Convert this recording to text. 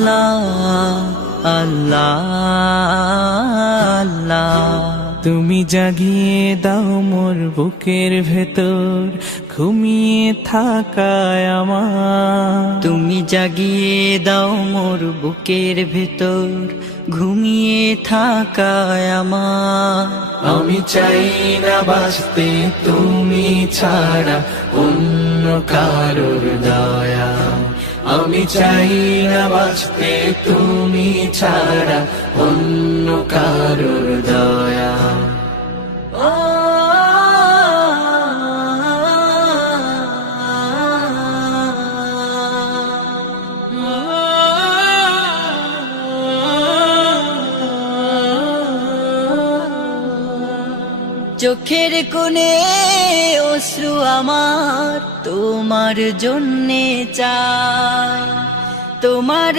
আল্লাহ আল্লাহ আল্লাহ। তুমি জাগিয়ে দাও মোর বুকের ভেতর ঘুমিয়ে থাকায় আমার। তুমি জাগিয়ে দাও মোর বুকের ভেতর ঘুমিয়ে থাকায় আমার। আমি চাই না বাঁচতে তুমি ছাড়া অন্য কারোর দয়া। আমি চাই না বাঁচতে তুমি ছাড়া অন্য কারোর দয়া। চোখের কোণে অশ্রু আমার তোমার জন্যে চাই, তোমার